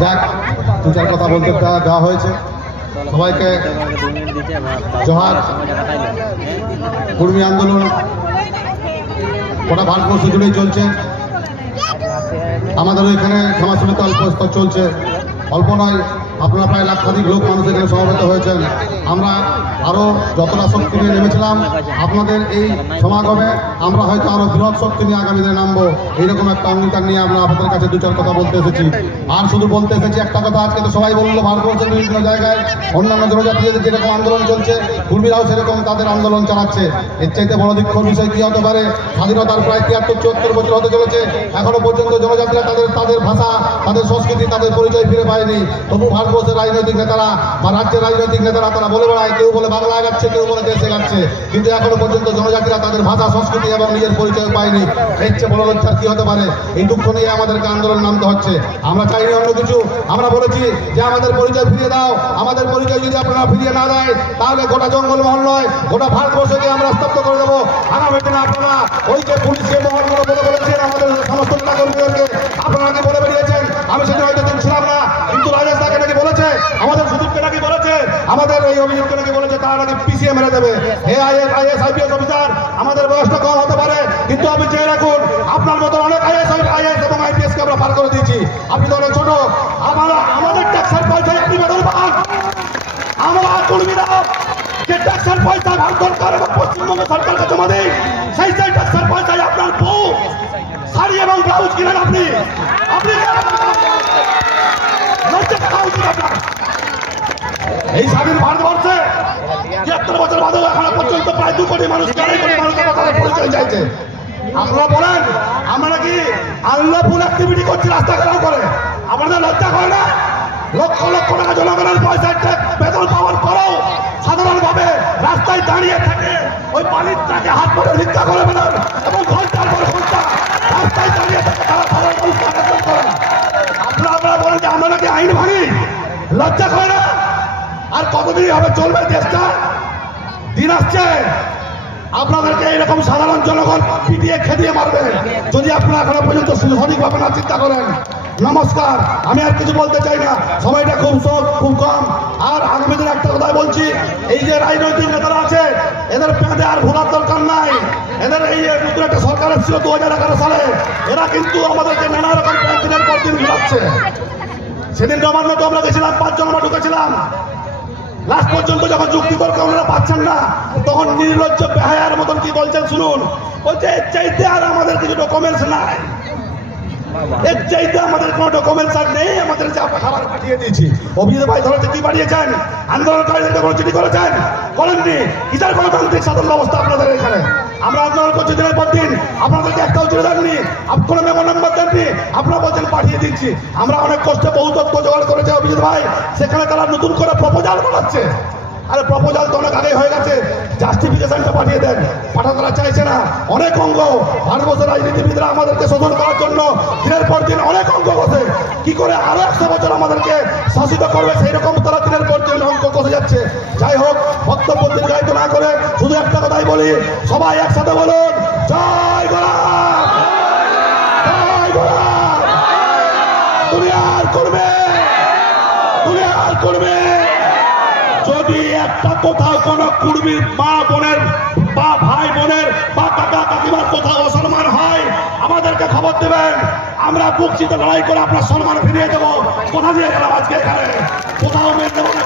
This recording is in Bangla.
যাক, দু চার কথা বলতে দেওয়া হয়েছে। সবাইকে জোহার। কর্মী আন্দোলন গোটা ভারতবর্ষ জুড়েই চলছে। আমাদেরও এখানে সমাজসমিতি অল্প চলছে, অল্প নয়, আপনারা প্রায় লাক্ষাধিক লোক মানুষ এখানে সমবেত হয়েছেন। আমরা আরও যতটা শক্তি নিয়ে নেমেছিলাম, আপনাদের এই সমাগমে আমরা হয়তো আরও বৃহৎ শক্তি নিয়ে আগামী দিনে নামবো, এইরকম একটা অঙ্গীকার নিয়ে আমরা আপনাদের কাছে দু চার কথা বলতে এসেছি। আর শুধু বলতে এসেছি একটা কথা, আজকে তো সবাই বললো ভারতবর্ষের বিভিন্ন জায়গায় অন্যান্য জনজাতিদের যেরকম আন্দোলন চলছে, কর্মীরাও সেরকম তাদের আন্দোলন চালাচ্ছে। এর চাইতে বড় দুঃখের বিষয় কী হতে পারে? স্বাধীনতার প্রায় 73-74 বছর হতে চলেছে, এখনো পর্যন্ত জনজাতিরা তাদের ভাষা, তাদের সংস্কৃতি, তাদের পরিচয় ফিরে পায়নি। তবু ভারতবর্ষের রাজনৈতিক নেতারা বা রাজ্যের রাজনৈতিক নেতারা তারা বলে বেড়ায়, কেউ বলে বাংলা গাচ্ছে, কেউ বলে দেশে গাচ্ছে, কিন্তু এখনো পর্যন্ত জনজাতিরা তাদের ভাষা, সংস্কৃতি এবং নিজের পরিচয় পায়নি। এর চেয়ে বড় লজ্জার কি হতে পারে? এই দুঃখ নিয়ে আমাদেরকে আন্দোলন নামতে হচ্ছে। আমরা চাইনি অন্য কিছু। আমরা বলেছি যে আমাদের পরিচয় ফিরিয়ে দাও। আমাদের পরিচয় যদি আপনারা ফিরিয়ে না দেয়, তাহলে গোটা জঙ্গলমহল নয়, গোটা ভারতবর্ষকে আমরা স্তব্ধ করে দেবো। আগামী দিনে আপনারা ওই যে পুলিশকে মহলগুলো বলে বলেছেন আমাদের সমস্ত নেতাকর্মীদেরকে, আপনারা কি বলে বেরিয়েছেন? আমি সেটা হয়তো দিন ছিলাম না, কিন্তু রাজেশ তাকে নাকি বলেছে, আমাদের সুদীপকে নাকি বলেছে, আমাদের এই অভিযোগকে নাকি বলেছে তারা নাকি পিছিয়ে মেরে দেবে। হে আইএস আইপিএস অফিসার, আমাদের বয়সটা কম হতে পারে, কিন্তু আপনি চেয়ে রাখুন আপনার মতো অনেক আইএস এবং আইপিএসকে আমরা পার করে দিয়েছি। আপনি তো অনেক ছোট। আমাদের ট্যাক্সের পয়সায় আপনি বেতন পান। আমরা কর্মীরা যে ট্যাক্সের পয়সা ভারত সরকার এবং পশ্চিমবঙ্গ সরকারকে জমা দিই, সেই ট্যাক্সের পয়সায় আপনার বউ শাড়ি এবং ব্লাউজ কিনেন। আপনি এই স্বাধীন ভারতবর্ষে ৭৩ বছর বাদেও এখনো পর্যন্ত প্রায় ২ কোটি মানুষ, ২.৫ কোটি মানুষ তাদের পরিচয় চাইছে। আপনারা বলেন আমরা নাকি আনলফুল অ্যাক্টিভিটি করছি রাস্তা ঘেরাও করে? আপনাদের লজ্জা করে না? লক্ষ লক্ষ টাকা জনগণের পয়সায় বেতন পাওয়ার পরেও সাধারণভাবে রাস্তায় দাঁড়িয়ে থাকে ওই পানির ট্রাকে হাত পরে ভিক্ষা করে বেড়ান এবং ঘন্টার পর ঘন্টা রাস্তায় দাঁড়িয়ে থাকে তারা সাধারণ মানুষকে আবেদন করেন। আপনারা বলেন যে আমরা নাকি আইন ভাঙি? লজ্জা করে না? আর কতদিন হবে চলবে দেশটা? দিন আসছে আপনাদেরকে এইরকম সাধারণ জনগণ পিটিয়ে খেদিয়ে মারবে যদি আপনারা এখনো পর্যন্ত সঠিকভাবে না চিন্তা করেন। নমস্কার, আমি আর কিছু বলতে চাই না, সময়টা খুব কম। আর আগামী দিন একটা কথাই বলছি, এই যে রাজনৈতিক নেতারা আছে এদের পেঁধে আর ভোলার দরকার নাই। এদের এই নতুন একটা সরকার ছিল 2011 সালে, এরা কিন্তু আমাদেরকে নানা রকম দিনের পর দিন ঘুরাচ্ছে। সেদিন নবান্ন তো আমরা গেছিলাম, 5 জন আমরা ঢুকেছিলাম। লাস্ট পর্যন্ত যখন যুক্তি তর্ক ওনারা পাচ্ছেন না, তখন নির্লজ্জ বেহায়ার মতন কি বলছেন শুনুন। বলছে এর চাইতে আর আমাদের কিছু ডকুমেন্টস নাই, এর চাইতে আমাদের কোনো ডকুমেন্টস আর নেই, আমাদের যা খাবার পাঠিয়ে দিয়েছি। অভিজিৎ ভাই ধরেছে কি পাঠিয়েছেন? আন্দোলনকারীদের কোনো চিঠি করেছেন? করেননি। কিসের গণতান্ত্রিক সাধারণ ব্যবস্থা আপনাদের এখানে? আমরা আন্দোলন করছি দিনের পর দিন, আপনাদেরকে একটাও চিঠি দেননি, কোনো মেমো নাম্বার দেননি, আপনারা বলছেন পাঠিয়ে দিচ্ছি। আমরা অনেক কষ্টে বহু তথ্য জোগাড় করেছে অভিজিৎ ভাই, সেখানে তারা নতুন করে প্রপোজাল বানাচ্ছে। আরে প্রপোজাল তো অনেক আগেই হয়ে গেছে, জাস্টিফিকেশনটা পাঠিয়ে দেন। পাঠাতে তারা চাইছে না। অনেক অঙ্গ ভারতবর্ষের রাজনীতিবিদরা আমাদেরকে শোধন করার জন্য দিনের পর দিন অনেক অঙ্ক কষে, কি করে আরো 100 বছর আমাদেরকে শাসিত করবে সেই রকম তারা দিনের পর দিন অঙ্ক কষে যাচ্ছে। যাই হোক, বক্তব্য দীর্ঘায়িত না করে শুধু একটা কথাই বলি, সবাই একসাথে বলুন জয় গোলাম, জয় গোলাম। দুনিয়ার করবে, দুনিয়ার করবে। যদি একটা কোথাও কোন কুর্মীর মা বোনের বা ভাই বোনের বা কাকা কাকিমার কোথাও অসম্মান হয়, আমাদেরকে খবর দেবেন। আমরা বুক চিতে লড়াই করে আপনার সম্মান ফিরিয়ে দেবো। কোথা দিয়ে গেলাম আজকে এখানে? কোথাও মেয়ে দেবো না।